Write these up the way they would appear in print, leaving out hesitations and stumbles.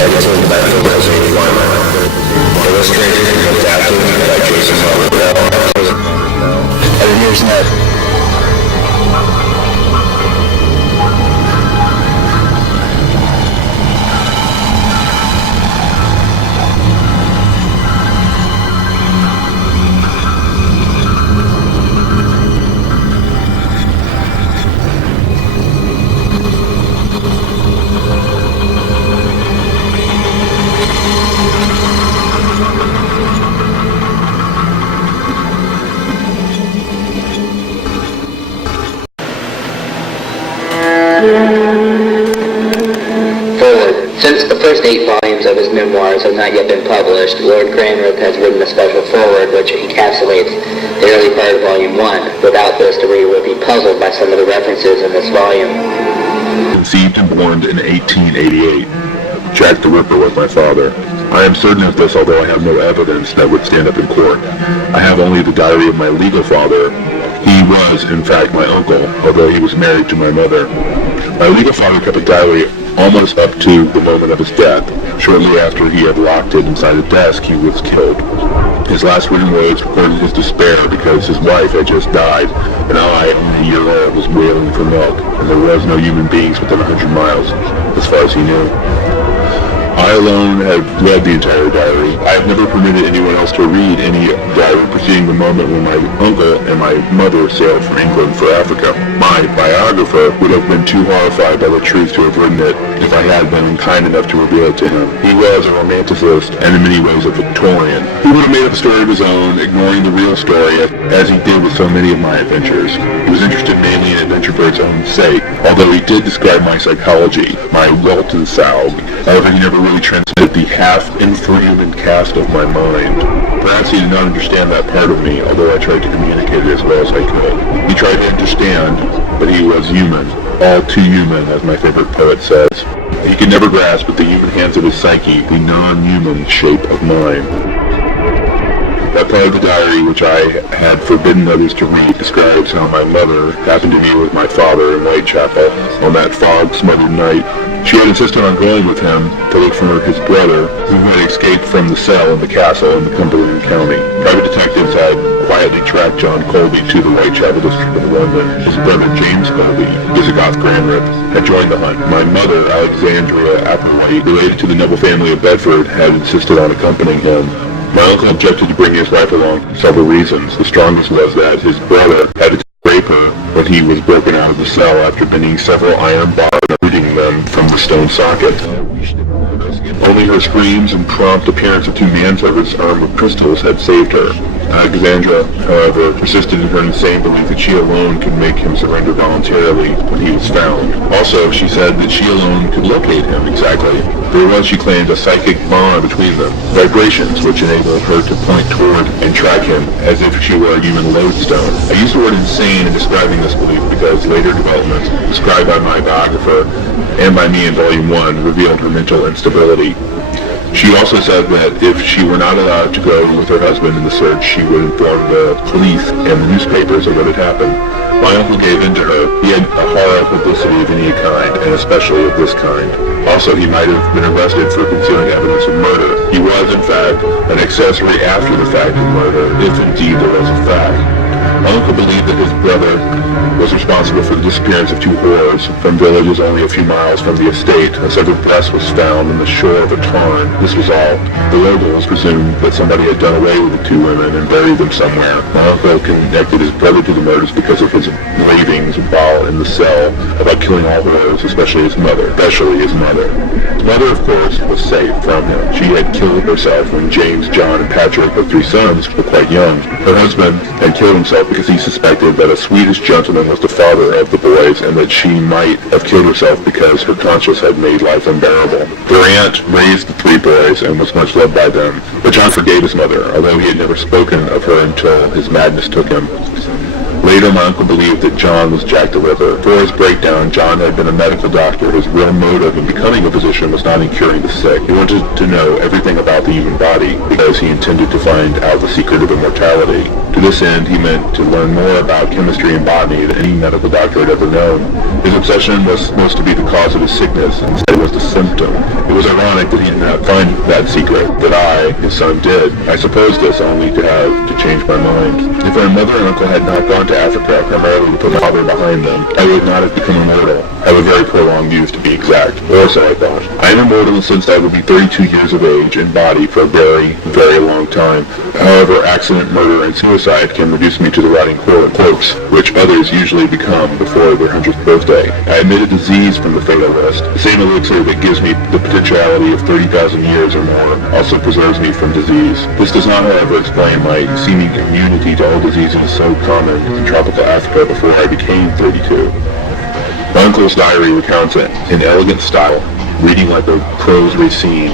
edited by José illustrated and adapted by José. Editor's note. Since the first 8 volumes of his memoirs have not yet been published, Lord Cranrip has written a special foreword which encapsulates the early part of Volume 1. Without this, the reader would be puzzled by some of the references in this volume. Conceived and born in 1888. Jack the Ripper was my father. I am certain of this, although I have no evidence that would stand up in court. I have only the diary of my legal father. He was, in fact, my uncle, although he was married to my mother. My legal father kept a diary almost up to the moment of his death. Shortly after he had locked it inside a desk, he was killed. His last written words recorded his despair because his wife had just died, and I, only a year old, was wailing for milk, and there was no human beings within 100 miles, as far as he knew. I alone have read the entire diary. I have never permitted anyone else to read any diary preceding the moment when my uncle and my mother sailed from England for Africa. My biographer would have been too horrified by the truth to have written it if I had been kind enough to reveal it to him. He was a romanticist and in many ways a Victorian. He would have made up a story of his own, ignoring the real story, as he did with so many of my adventures. He was interested mainly in adventure for its own sake, although he did describe my psychology, my Weltanschauung. However, he never really transmitted the half-infrahuman cast of my mind. Perhaps he did not understand that part of me, although I tried to communicate it as well as I could. He tried to understand, but he was human. All too human, as my favorite poet says. He could never grasp with the human hands of his psyche the non-human shape of mine. That part of the diary which I had forbidden others to read describes how my mother happened to be with my father in Whitechapel on that fog-smothered night. She had insisted on going with him to look for his brother, who had escaped from the cell in the castle in Cumberland County. Private detectives had quietly tracked John Colby to the Whitechapel district of London. His brother James Colby, Visigoth Cranrip, had joined the hunt. My mother, Alexandria Applewhite, related to the noble family of Bedford, had insisted on accompanying him. My uncle objected to bringing his wife along for several reasons. The strongest was that his brother had to rape her when he was broken out of the cell after bending several iron bars and uprooting them from the stone socket. Only her screams and prompt appearance of 2 manservants armed with pistols had saved her. Alexandra, however, persisted in her insane belief that she alone could make him surrender voluntarily when he was found. Also, she said that she alone could locate him exactly. There was, she claimed, a psychic bond between them, vibrations which enabled her to point toward and track him as if she were a human lodestone. I use the word insane in describing this belief because later developments, described by my biographer and by me in Volume 1, revealed her mental instability. She also said that if she were not allowed to go with her husband in the search, she would inform the police and the newspapers of what had happened. My uncle gave in to her. He had a horror of publicity of any kind, and especially of this kind. Also, he might have been arrested for concealing evidence of murder. He was, in fact, an accessory after the fact of murder, if indeed there was a fact. My uncle believed that his brother was responsible for the disappearance of 2 whores from villages only a few miles from the estate. A severed breast was found on the shore of a tarn. This was all. The locals presumed that somebody had done away with the 2 women and buried them somewhere. My uncle connected his brother to the murders because of his ravings while in the cell about killing all whores, especially his mother. His mother, of course, was safe from him. She had killed herself when James, John, and Patrick, her 3 sons, were quite young. Her husband had killed himself because he suspected that a Swedish gentleman was the father of the boys and that she might have killed herself because her conscience had made life unbearable. Their aunt raised the 3 boys and was much loved by them, but John forgave his mother, although he had never spoken of her until his madness took him. Later, my uncle believed that John was Jack the Ripper. Before his breakdown, John had been a medical doctor whose real motive in becoming a physician was not in curing the sick. He wanted to know everything about the human body because he intended to find out the secret of immortality. To this end, he meant to learn more about chemistry and botany than any medical doctor had ever known. His obsession was supposed to be the cause of his sickness, instead it was the symptom. It was ironic that he did not find that secret, that I, his son, did. I supposed this only to have to change my mind. If my mother and uncle had not gone to Africa, primarily to put my father behind them, I would not have become immortal. I have a very prolonged youth, to be exact. Or so I thought. I am immortal since I would be 32 years of age in body for a very, very long time. However, accident, murder, and suicide can reduce me to the rotting corpse, which others usually become before their 100th birthday. I admit a disease from the fatal list. The same elixir that gives me the potentiality of 30,000 years or more also preserves me from disease. This does not, however, explain my seeming immunity to all diseases so common in tropical Africa before I became 32. My uncle's diary recounts it in elegant style, reading like a prose Racine.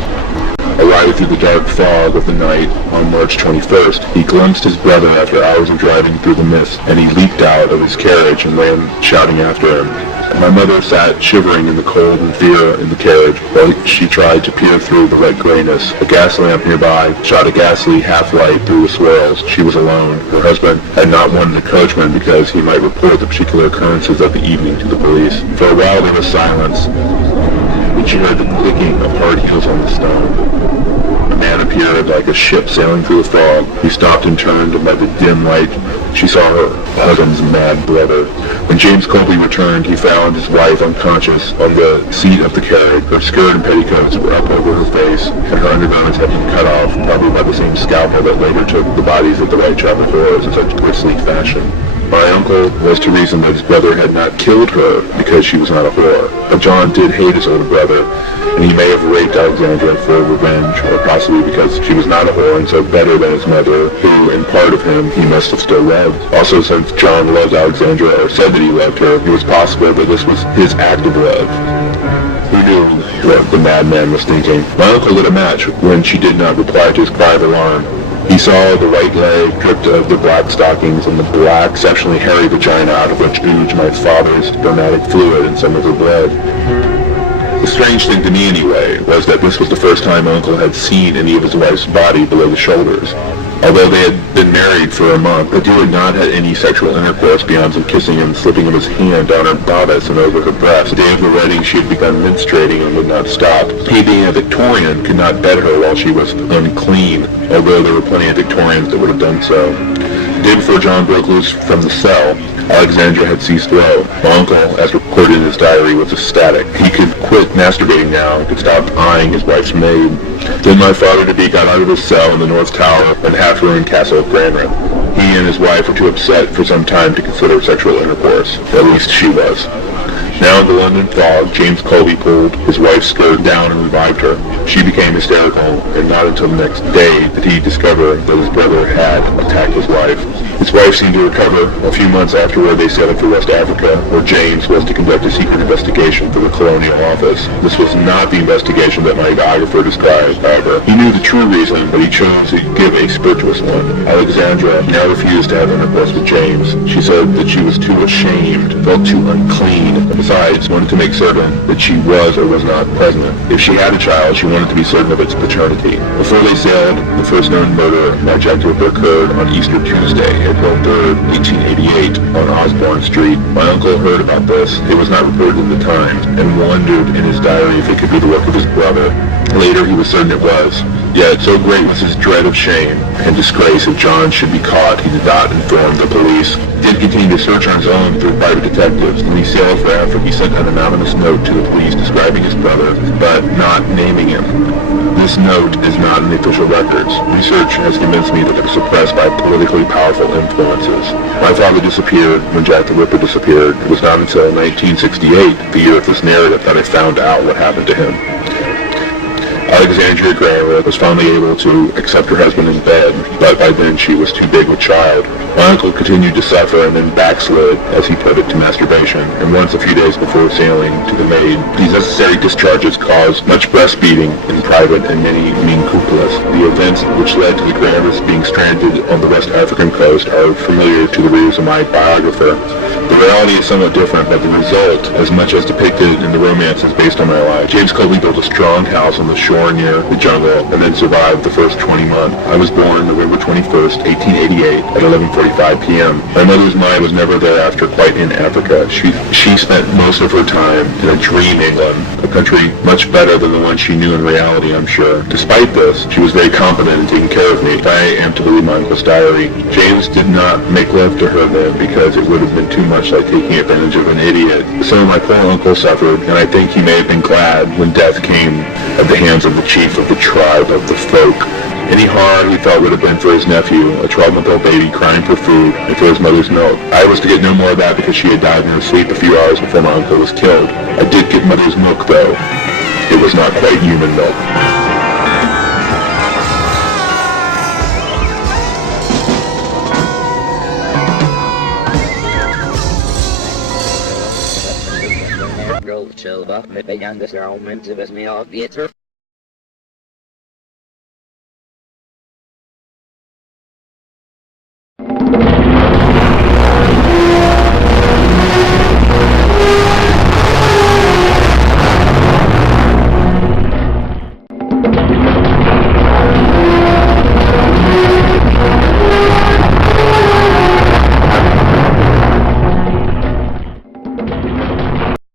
Arrived through the dark fog of the night on March 21st, he glimpsed his brother after hours of driving through the mist, and he leaped out of his carriage and ran shouting after him. My mother sat shivering in the cold and fear in the carriage while she tried to peer through the wet grayness. A gas lamp nearby shot a ghastly half-light through the swirls. She was alone. Her husband had not wanted a coachman because he might report the particular occurrences of the evening to the police. For a while there was silence, and she heard the clicking of hard heels on the stone. A man appeared like a ship sailing through the fog. He stopped and turned, and by the dim light, she saw her husband's mad brother. When James Colby returned, he found his wife unconscious on the seat of the carriage. Her skirt and petticoats were up over her face, and her undergarments had been cut off, probably by the same scalpel that later took the bodies of the Whitechapel horrors in such grisly fashion. My uncle was to reason that his brother had not killed her because she was not a whore. But John did hate his older brother, and he may have raped Alexandra for revenge, or possibly because she was not a whore and so better than his mother, who, in part of him, he must have still loved. Also, since John loved Alexandra, or said that he loved her, it was possible that this was his act of love. Who knew what the madman was thinking? My uncle lit a match when she did not reply to his cry of alarm. He saw the white leg dripped of the black stockings and the black, exceptionally hairy vagina out of which oozed my father's spermatic fluid and some of her blood. The strange thing to me, anyway, was that this was the first time Uncle had seen any of his wife's body below the shoulders. Although they had been married for a month, the two had not had any sexual intercourse beyond some kissing and slipping of his hand down her bodice and over her breast. The day of the wedding she had begun menstruating and would not stop. He, being a Victorian, could not bed her while she was unclean, although there were plenty of Victorians that would have done so. The day before John broke loose from the cell, Alexandra had ceased flow. My uncle, as recorded in his diary, was ecstatic. He could quit masturbating now and could stop eyeing his wife's maid. Then my father-to-be got out of his cell in the North Tower and half-ruined castle of Granra. He and his wife were too upset for some time to consider sexual intercourse. At least she was. Now in the London fog, James Colby pulled his wife's skirt down and revived her. She became hysterical, and not until the next day did he discover that his brother had attacked his wife. His wife seemed to recover. A few months afterward, they sailed for West Africa, where James was to conduct a secret investigation for the Colonial Office. This was not the investigation that my biographer described, however. He knew the true reason, but he chose to give a spirituous one. Alexandra now refused to have intercourse with James. She said that she was too ashamed, felt too unclean, and besides, wanted to make certain that she was or was not pregnant. If she had a child, she wanted to be certain of its paternity. Before they sailed, the first known murder by Jack the Ripper occurred on Easter Tuesday, April 3rd, 1888, on Osborne Street. My uncle heard about this. It was not reported in the Times, and wondered in his diary if it could be the work of his brother. Later, he was certain it was. Yet, so great was his dread of shame and disgrace if John should be caught, he did not inform the police. He did continue to search on his own through private detectives. When he sailed for Africa, he sent an anonymous note to the police describing his brother, but not naming him. This note is not in the official records. Research has convinced me that it was suppressed by politically powerful influences. My father disappeared when Jack the Ripper disappeared. It was not until 1968, the year of this narrative, that I found out what happened to him. Alexandria Graham was finally able to accept her husband in bed, but by then she was too big a child. My uncle continued to suffer and then backslid, as he put it, to masturbation, and once a few days before sailing to the Maid, these necessary discharges caused much breastfeeding in private and many mean cupolas. The events which led to the Grahams being stranded on the West African coast are familiar to the readers of my biographer. The reality is somewhat different, but the result, as much as depicted in the romance, is based on my life. James Colby built a strong house on the shore near the jungle and then survived the first 20 months. I was born November 21st, 1888 at 11:45 p.m. My mother's mind was never thereafter quite in Africa. She spent most of her time in a dream England, a country much better than the one she knew in reality, I'm sure. Despite this, she was very competent in taking care of me. I am to believe my uncle's diary. James did not make love to her then because it would have been too much like taking advantage of an idiot. So my poor uncle suffered, and I think he may have been glad when death came at the hands of the chief of the tribe of the folk. Any harm he felt would have been for his nephew, a 12-month-old baby crying for food, and for his mother's milk. I was to get no more of that because she had died in her sleep a few hours before my uncle was killed. I did get mother's milk, though. It was not quite human milk. Chill up, maybe on this moment, it was me off,